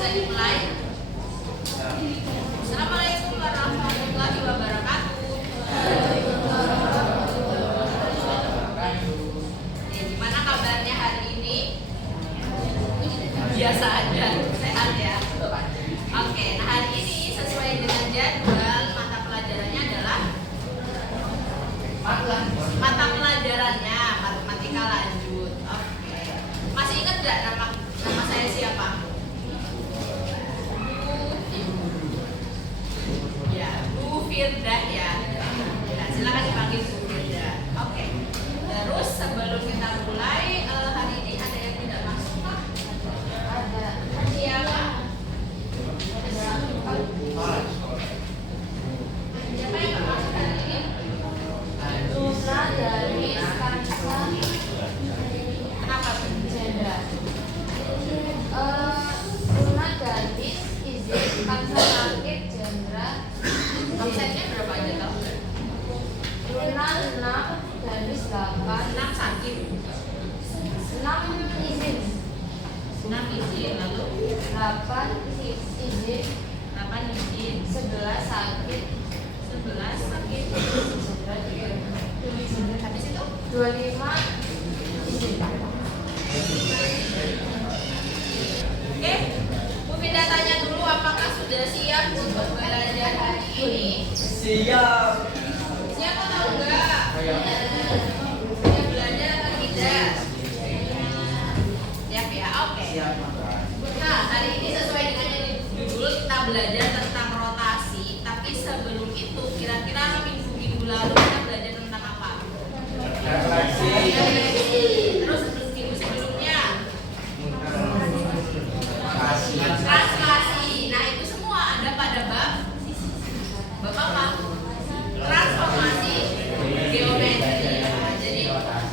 bisa dimulai. Assalamualaikum warahmatullahi wabarakatuh. Gimana kabarnya hari ini? Biasa aja, sehat ya. Oke, nah hari ini sesuai dengan jadwal mata pelajarannya adalah mata pelajarannya matematika lanjut. Oke, masih ingat nggak nama saya siapa? Bu Firdah ya. Nah, silakan dipanggil Bu Firdah. Oke. Terus sebelum kita mulai hari ini ada yang tidak masuk kah? Ada. Siapa? Siapa yang nggak masuk hari ini? Luna dari Kansa. Kenapa Bu? Luna dari izin Kansa Rakit Jendra. Absennya berapa aja tahu nggak? Luna 6 dari 8. 6 sakit. 6 izin. 6 izin lalu 8 izin. 8 izin. 11 sakit. 11 sakit. Habis itu 25 izin. Oke, Bu Pindah tanya dulu apakah sudah siap untuk belajar hari ini? Siap. Siap atau enggak? Siap belajar atau tidak? Siap ya, oke. Siap. Nah, hari ini sesuai dengan judul kita belajar tentang rotasi. Tapi sebelum itu, kira-kira minggu-minggu lalu kita belajar tentang apa? Refleksi. Terus minggu sebelumnya? Kasih. Translasi. Nah, itu semua ada pada bab apa? Transformasi geometri. Nah, jadi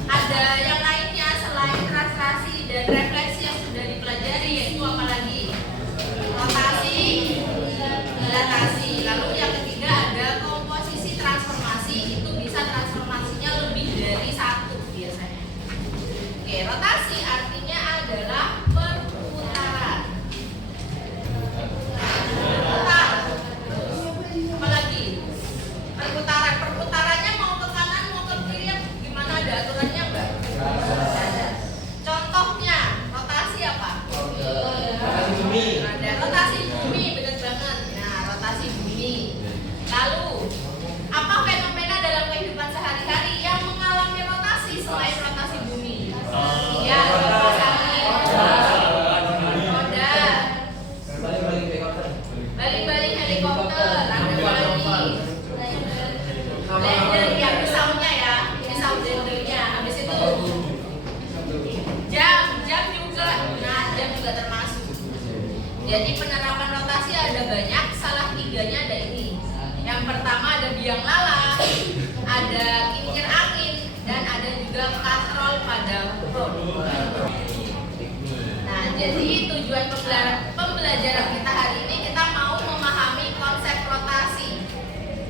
ada yang lainnya selain translasi dan refleksi yang sudah dipelajari, yaitu apa lagi? Rotasi, dilatasi. Lalu yang ketiga ada komposisi transformasi. Itu bisa transformasinya lebih dari satu biasanya. Oke, rotasi artinya adalah perputaran. Putar. Apalagi perputarannya mau ke kanan mau ke kiri gimana, ada aturannya enggak? Ada. Contohnya rotasi apa? Rotasi bumi. Ada rotasi bumi, benar banget. Nah, rotasi bumi. Lalu apa fenomena dalam kehidupan sehari-hari yang mengalami rotasi selain rotasi bumi? Ya, kipas angin, roda, baling-baling helikopter, ada lagi blender ya, pisaunya ya, pisau blendernya. Habis itu jam juga, nah jam juga termasuk. Jadi penerapan rotasi ada banyak, salah tiganya ada ini. Yang pertama ada biang lala, ada kincir angin, dan ada juga katrol pada front. Nah, jadi tujuan pembelajaran kita hari ini kita mau memahami konsep rotasi,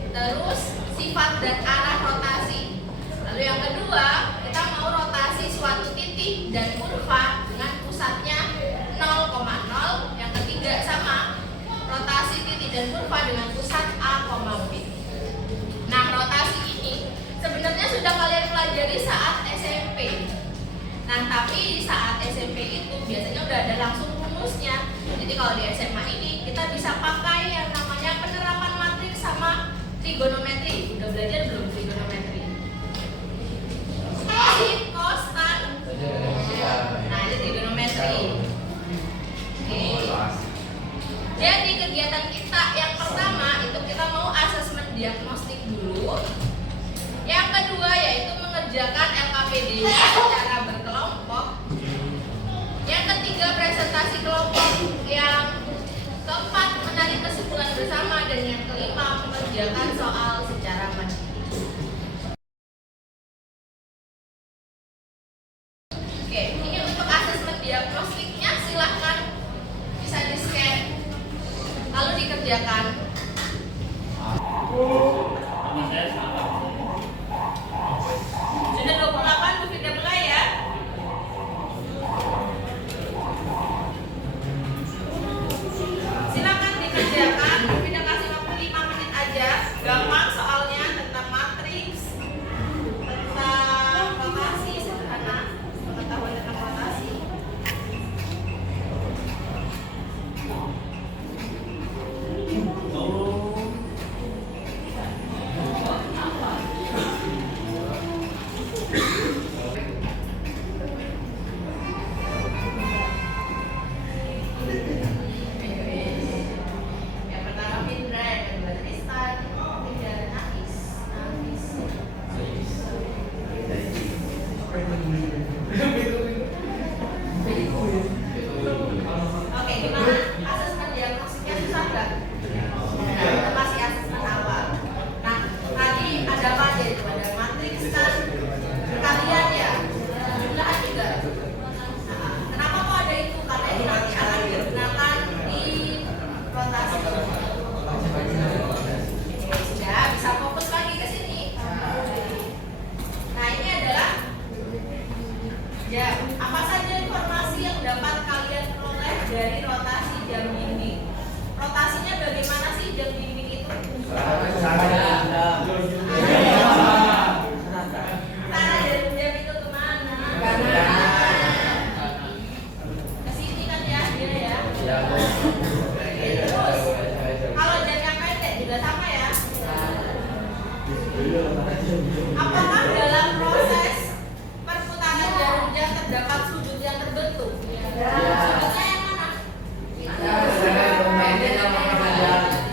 terus sifat dan arah rotasi. Lalu yang kedua, kita mau rotasi suatu titik dan kurva dengan pusatnya 0,0. Yang ketiga sama, rotasi titik dan kurva dengan pusat A, B. Nah, rotasi ini sebenarnya sudah kalian pelajari saat SMP. Nah, tapi saat SMP itu biasanya udah ada langsung rumusnya. Jadi kalau di SMA ini kita bisa pakai yang namanya penerapan matriks sama trigonometri. Udah belajar belum trigonometri? Sin, cos, tan. Nah, itu trigonometri. Oke. Jadi kegiatan kita yang pertama itu kita mau asesmen diagnostik dulu. Yang kedua yaitu mengerjakan LKPD secara berkelompok. Yang ketiga presentasi kelompok. Yang keempat menarik kesimpulan bersama, dan yang kelima mengerjakan soal secara mandiri. Oke, ini untuk asesmen diagnostiknya silahkan bisa di-scan lalu dikerjakan. Sudah 28, Bu Firdah mulai ya. kerjakan, kita kasih waktu 5 menit aja. Gampang soalnya tentang matriks, tentang rotasi, sederhana, pengetahuan tentang rotasi. Yang pertama Pindra, yang kedua Tristan, yang ketiga Nafis. Oke, gimana? Asesmen diagnostiknya susah nggak? Kita masih asesmen awal. Nah, tadi ada apa aja itu? Ada matriks kan? Kalian ya? Jumlahan juga. Nah, kenapa kok ada itu? Karena ini nanti akan digunakan di rotasi. Ya, bisa fokus lagi ke sini. Nah, ini adalah ya, apa saja informasi yang dapat kalian peroleh dari rotasi jam dinding? Rotasinya bagaimana sih jam dinding itu? Cara jarum jam itu kemana? Ke sini kan ya, dia ya. Oke, terus kalau jam yang pendek juga sama ya. Apakah dalam proses perputaran jarum jam terdapat sudut yang terbentuk? Sudutnya yang mana? Di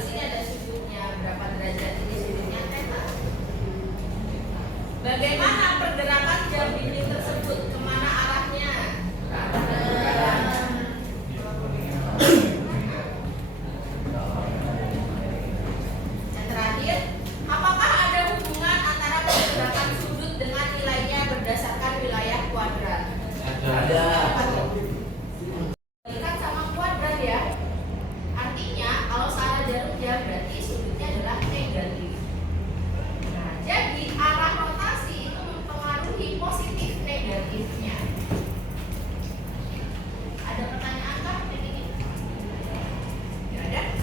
sini ada sudutnya berapa derajat, ini sudutnya theta. Bagaimana pergerakan jam dinding tersebut? Kemana arahnya? Yang terakhir, apakah ada hubungan antara pergerakan sudut dengan nilainya berdasarkan wilayah kuadrat? Apa tuh? Balikan sama kuadrat ya. Artinya kalau searah jarum jam berarti sudutnya adalah negatif. Nah, jadi arah rotasi itu mempengaruhi positif negatifnya. Ada pertanyaan kah ini? Ya ada?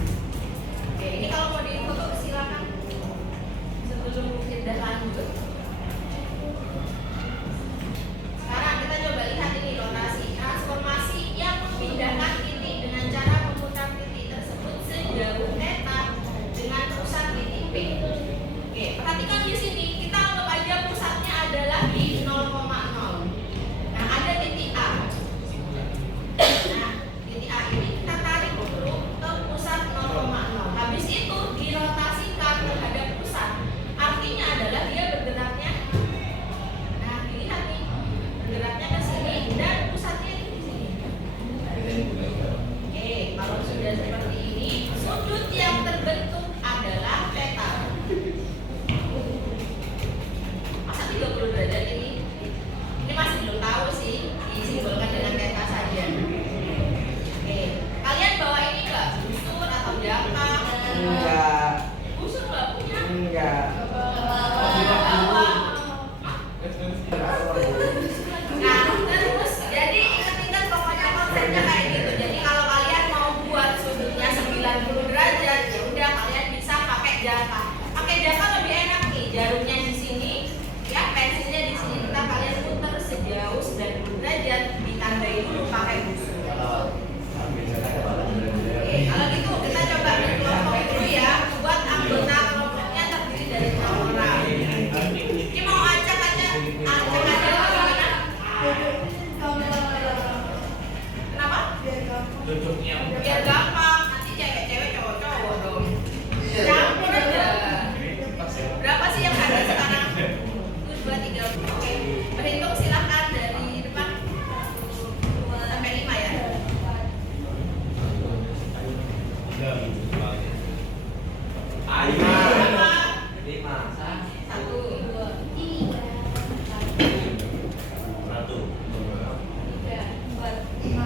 Oke, ini kalau mau difoto silakan sebelum kita lanjut. Sekarang kita coba lihat ini rotasi, transformasi yang memindahkan titik dengan cara memutar titik tersebut sejauh theta dengan pusat titik P. Oke, perhatikan di sini kita anggap aja pusatnya adalah di 0,0. Nah, ada titik A. Nah, titik A ini kita tarik dulu ke pusat 0,0. Habis itu dirotasikan terhadap pusat. Artinya adalah dia bergeraknya. Nah, dilihat nih. Bergeraknya ke sini dan pusatnya di sini. Oke, kalau sudah seperti ini, sudut yang terbentuk adalah theta. Masa 30 derajat ini? Ini masih belum tahu sih, disimbolkan dengan theta saja. Oke, kalian bawa ini nggak? Busur atau jangkang? Enggak. Busur nggak punya? Enggak. Bawa. Nah, terus jadi ingat-ingat pokoknya konsepnya kayak gitu. Jadi kalau kalian mau buat sudutnya 90 derajat, ya udah kalian bisa pakai jangkang. Pakai jangkang lebih enak nih, jarumnya di sini, ya pensilnya di sini. Kita kalian putar sejauh 90 derajat, ditandai dulu pakai busur. Oke, kalau gitu kita coba berkelompok dulu ya. Buat anggota kelompoknya terdiri dari 6 orang. Ini mau acak aja bagaimana? Kenapa? Biar gampang. Nanti cewek-cewek cowok-cowok dong. Campur aja. Berapa sih yang ada sekarang? 1, 2, 3. Oke. Berhitung silakan dari depan sampai 5 ya. Berapa? 1, 2, 3, 4, 5.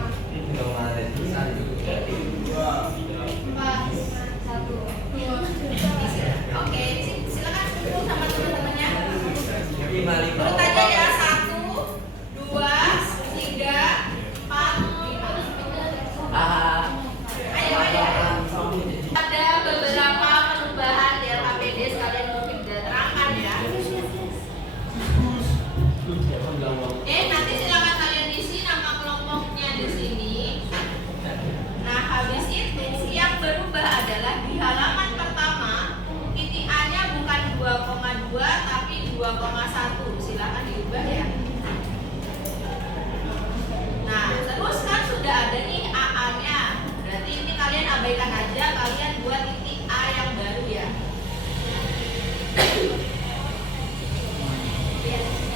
abaikan aja, kalian buat titik A yang baru ya.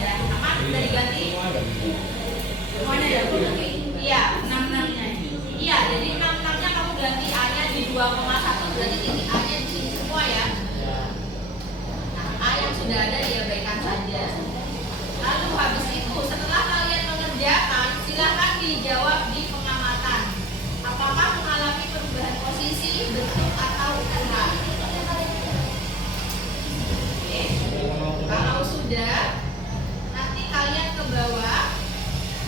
Ya, aman? Udah diganti? Semuanya ya? Iya, 66-nya. Iya, jadi 66-nya kamu ganti A-nya di 2,1, berarti titik A-nya di sini semua ya. Nah, A yang sudah ada diabaikan saja. Lalu habis itu, setelah kalian mengerjakan, silahkan dijawab di pengamatan. Apakah mengalami perubahan posisi, bentuk, atau ukuran? Oke. Kalau sudah, nanti kalian ke bawah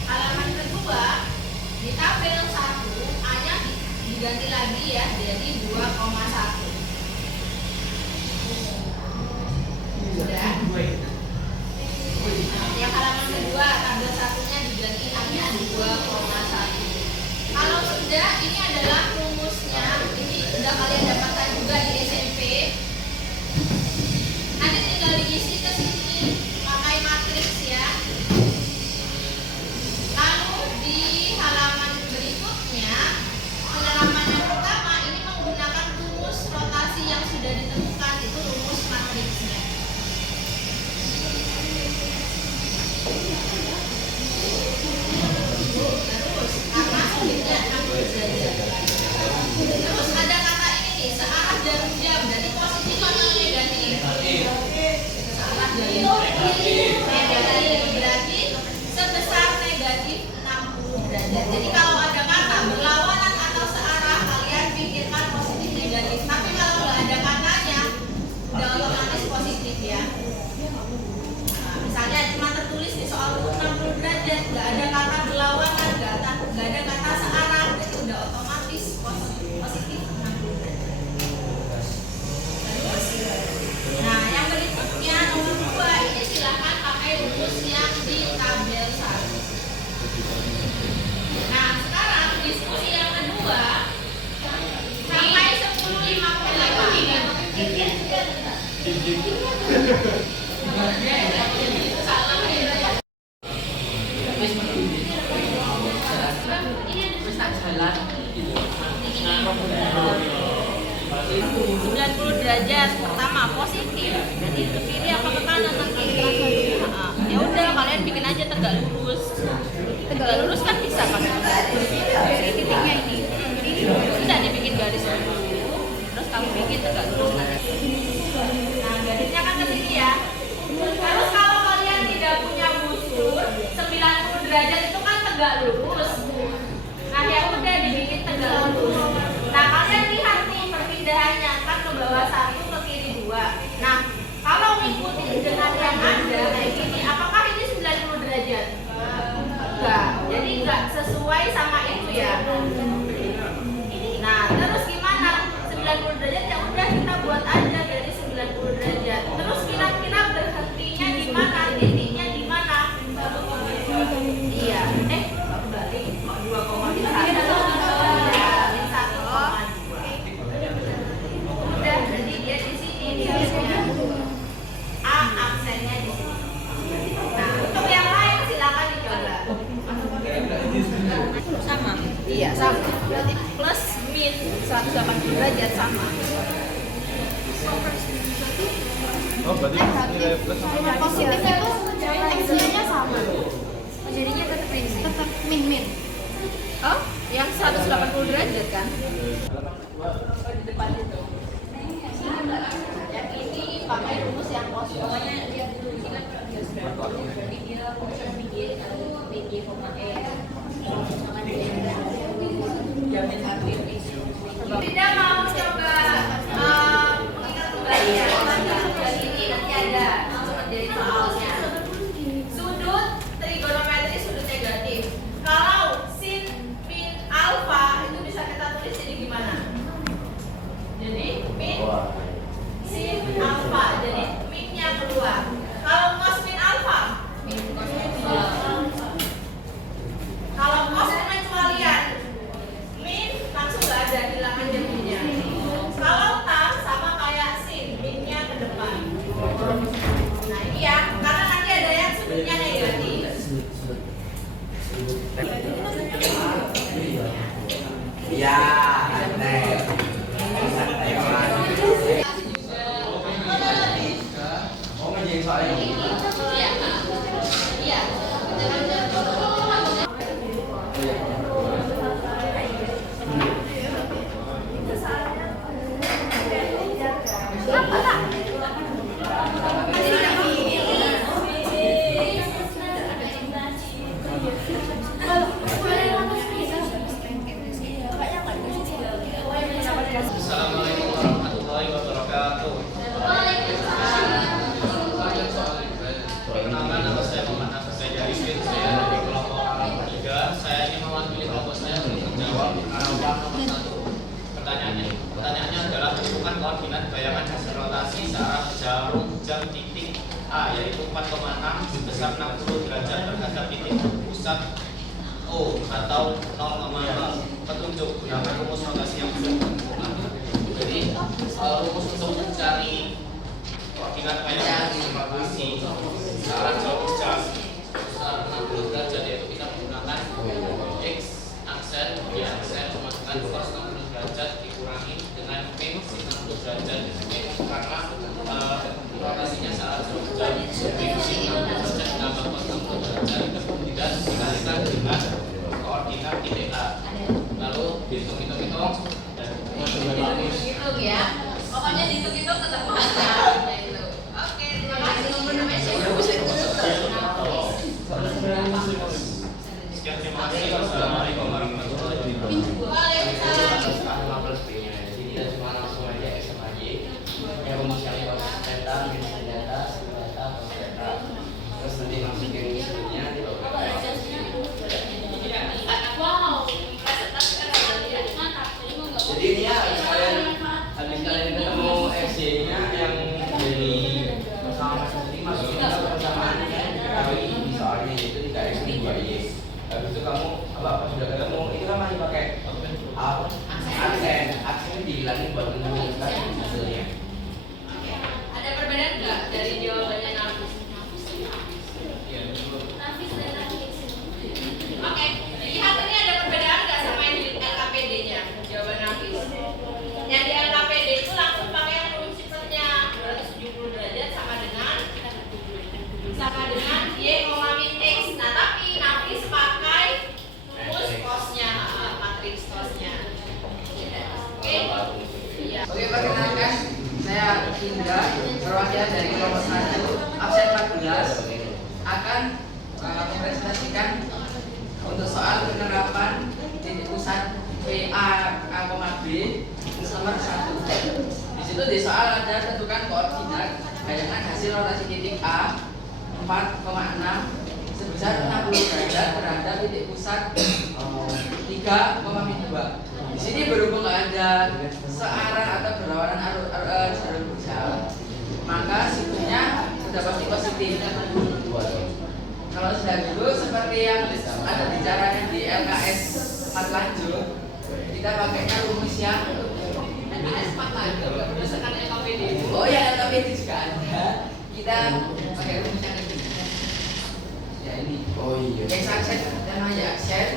halaman kedua di tabel 1 A-nya diganti lagi ya, jadi 2,1. Sudah. Yang halaman kedua tabel 1-nya diganti A-nya 2,1. Kalau sudah, ini adalah rumusnya. Ini sudah kalian dapatkan juga di SMP. Nanti tinggal diisi ke sini pakai matriks ya. Lalu di halaman berikutnya, penerapan yang pertama ini menggunakan rumus rotasi yang sudah ditemukan, itu rumus matriksnya. Terus karena sulitnya 60 derajat. Terus ada kata ini nih, searah jarum jam, berarti positif atau negatif? Searah jarum negatif, berarti sebesar negatif 60 derajat. Jadi kalau ada kata berlawanan atau searah, kalian pikirkan positif negatif. Tapi kalau nggak ada katanya, udah otomatis positif ya. Nah, misalnya cuma tertulis di soal 60 derajat, nggak ada kata berlawanan, nggak ada kata searah, jadi udah otomatis positif 60 derajat. Terus, nah yang berikutnya nomor 2 ini silahkan pakai rumus yang di tabel 1. Nah sekarang diskusi yang kedua sampai 10.55. jalan gitu. 90 derajat pertama positif, berarti ke kiri apa ke kanan nanti? Ya udah kalian bikin aja tegak lurus. Tegak lurus kan bisa pakai titiknya ini. Sudah dibikin garis dulu, terus kamu bikin tegak lurus nanti. Nah garisnya kan ke sini ya. Terus kalau kalian tidak punya busur 90 derajat itu kan tegak lurus. Nah ya udah dibikin tegak lurus. Nah kalian lihat nih perpindahannya kan ke bawah 1 ke kiri 2. Nah kalau ngikutin dengan yang ada kayak gini, apakah ini 90 derajat? Enggak. Jadi enggak sesuai sama itu ya. Nah terus gimana? 90 derajat ya udah kita buat aja dari 90 derajat. Terus kira-kira berhentinya di mana? Titiknya di mana? Iya. Balik 2,1. Udah, jadi dia di sini garisnya. A aksennya di sini. Nah, untuk yang lain silakan dicoba. Sama. Iya, sama. Berarti plus min 180 derajat sama. Oh, berarti nilai plus sama. Positif itu X-nya sama. Jadinya tetap ini. Tetap min. Oh, yang 180 derajat kan? Oh, di depan itu. Yang ini pakai rumus yang kosong. Pokoknya lihat dulu ini kan dia sudah jadi dia bisa bikin BG, E. Jangan jamin hampir isu. Tidak mau coba mengingat kembali ya. Ini nanti ada jadi soalnya. Sudut trigonometri sudut negatif. Kalau sin min alfa itu bisa kita tulis jadi gimana? Jadi min sin alfa, jadi minnya keluar. Kalau cos min alfa, min cos alfa. Kalau cos pengecualian, min langsung nggak ada, hilang aja minnya. Kalau tan sama kayak sin, minnya ke depan. Nah ini ya, karena nanti ada yang sudutnya negatif. Ya, aneh. saya ingin mewakili kelompok saya untuk menjawab jawaban nomor 1. Pertanyaannya adalah tentukan koordinat bayangan hasil rotasi searah jarum jam titik A yaitu 4,6 sebesar 60 derajat terhadap titik pusat O atau 0,0. Petunjuk gunakan rumus rotasi yang sudah ditentukan. Jadi rumus untuk mencari koordinat bayangan rotasi searah jarum jam sebesar 60 derajat yaitu kita menggunakan X aksen Y aksen memasukkan cos 60 derajat dikurangi dengan min sin 60 derajat min karena rotasinya saat jam min sin 60 derajat ditambah cos 60 derajat dan dikalikan dengan koordinat titik A. Lalu dihitung-hitung dan Dihitung ya. Pokoknya dihitung-hitung ketemu hasilnya itu. Oke, terima kasih. Nomor namanya siapa? sekian, terima kasih. Wassalamualaikum warahmatullahi wabarakatuh. Waalaikumsalam. Jadi kita cuma langsung aja X sama Y. Yang rumus yang data, minus data, data, data. Terus nanti masukin hasilnya di bawah. Jadi ini ya habis kalian ketemu XY-nya yang dari sama ini masukin ke persamaan dikali misalnya itu 3X ini 2Y. Habis itu kamu apa sudah ketemu itu kan masih pakai aksen dihilangin buat menunjukkan hasilnya. Ada perbedaan nggak dari jawabannya Nafis? Oke, lihat ini ada perbedaan nggak sama yang di LKPD-nya? Jawaban Nafis. Yang di LKPD itu langsung pakai yang prinsipnya 270 derajat sama dengan Y, min X. Nah tapi Nafis pakai rumus cosnya, matriks cosnya. Oke? Iya. Oke, perkenalkan saya Indra, perwakilan dari kelompok 1 absen 14 akan mempresentasikan untuk soal penerapan titik pusat PA, B nomor 1. Di situ di soal ada tentukan koordinat bayangan hasil rotasi titik A 4,6 sebesar 60 derajat terhadap titik pusat 3,2. Di sini berhubung nggak ada searah atau berlawanan jarum jam, maka siklenya sudah pasti positif. Kalau sudah dulu seperti yang ada bicaranya di LKS 4 lanjut, kita pakainya rumus yang LKS 4 lagi, berdasarkan LKPD. oh ya LKPD juga ada. Kita pakai rumus yang ini. Ya ini. Oh iya. X aksen dan Y aksen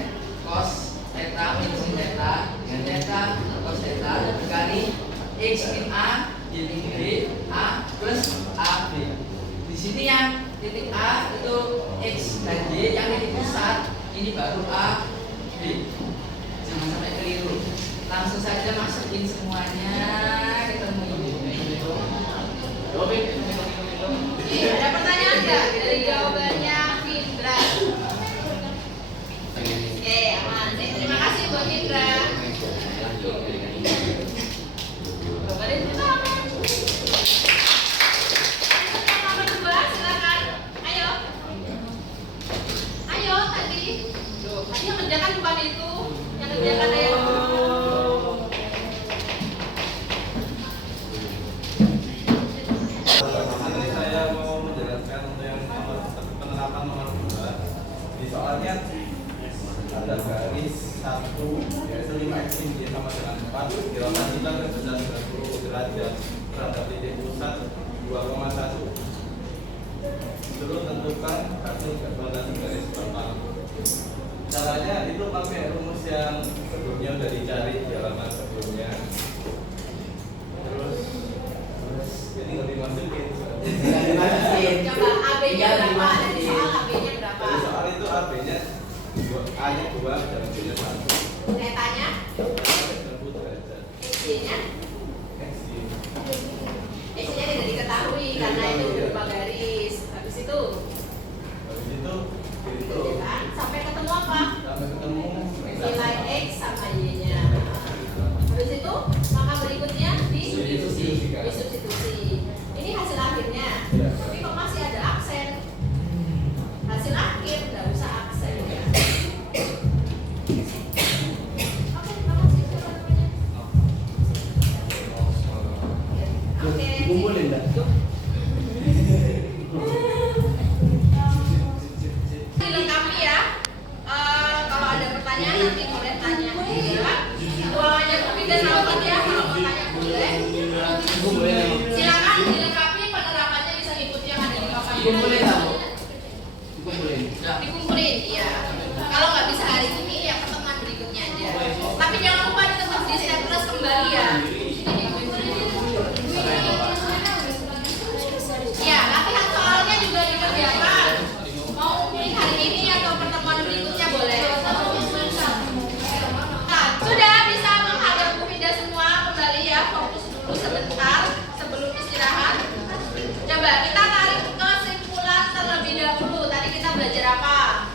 cos theta minus sin theta dengan theta cos theta dikali X min A titik B A plus AB. Di sini yang titik A itu X dan Y, yang titik pusat ini baru A B. Jangan sampai keliru. Langsung saja masukin semuanya ketemu ini. Oke, ada pertanyaan nggak dari jawabannya Indra? Oke, aman. Terima kasih buat Indra. Kembali kita aman. Nomor 2, silakan. Ayo. Ayo tadi. Loh, tadi yang kerjakan bukan itu. Yang kerjakan ayo. Ini saya mau menjelaskan untuk yang penerapan nomor 2. Di soalnya ada garis 1 yaitu 5x Y sama dengan 4 dirotasikan ke sebesar 90 derajat terhadap titik pusat 2,1. Terus tentukan hasil rotasi garis total. Caranya itu pakai rumus yang sebelumnya udah dicari di halaman sebelumnya. Terus ini nggak dimasukin. Coba AB-nya berapa? Dari soal AB-nya berapa? Dari soal itu AB-nya A-nya 2 dan B-nya 1. Netanya? 90 derajat. X-nya? X-Y. X-nya tidak diketahui karena itu berupa garis. Habis itu Habis itu ya kan? Sampai ketemu apa? sampai ketemu Nilai X sama Y-nya. Habis itu maka berikutnya disubstitusi. Ini hasil akhirnya. pertanyaan nanti boleh tanya juga. Ruangannya berbeda sama ya, kalau mau tanya boleh. Silakan dilengkapi penerapannya bisa ikuti yang ada di papan. Dikumpulin kamu. Dikumpulin. Dikumpulin, iya. Kalau nggak bisa hari ini ya pertemuan berikutnya aja. Tapi jangan lupa tetap di staples kembali ya. Ya, latihan soalnya juga dikerjakan. Mau pilih hari ini atau pertemuan berikutnya boleh. Nah, sudah bisa menghadap Bu Vida semua kembali ya. Fokus dulu sebentar sebelum istirahat. Coba kita tarik kesimpulan terlebih dahulu. Tadi kita belajar apa?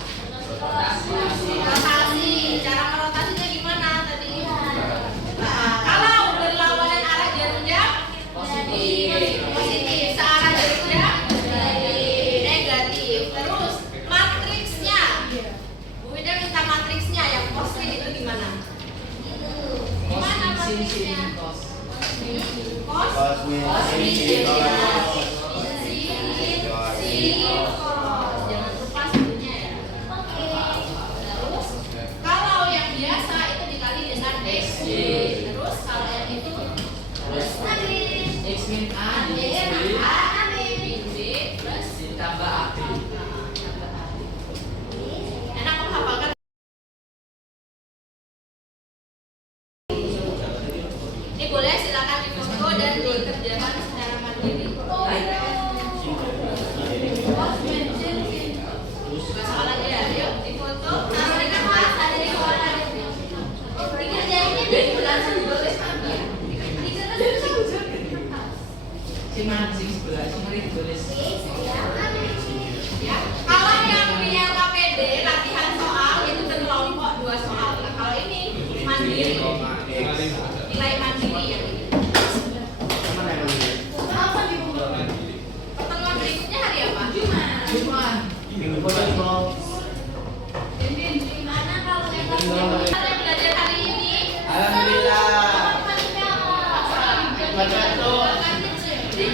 Rotasi. Cara merotasinya gimana tadi? Nah, kalau berlawanan arah jarumnya positif. Searah jarumnya negatif. Terus matriksnya. Bu Wida minta matriksnya yang positif itu gimana? Gimana matriksnya? Cos. Jangan lupa sebutnya ya. Terus kalau yang biasa itu dikali dengan XY. Terus kalau yang itu terus X min A min B plus ditambah AB. enak menghafalkan. Ini boleh silakan difoto dan dikerjakan secara mandiri. Masalah lagi ya, yuk difoto. Taruh di kertas, ada di bawah. Dikerjainnya di bulan sebelas nanti. Si mancing sebelah, si mari ditulis. Ya, kalau yang punya KPD latihan soal itu berkelompok 2 soal. Nah, kalau ini mandiri, nilai mandiri yang ini. Pertemuan berikutnya hari apa? Jumat. Ada yang belajar hari ini? Alhamdulillah. Di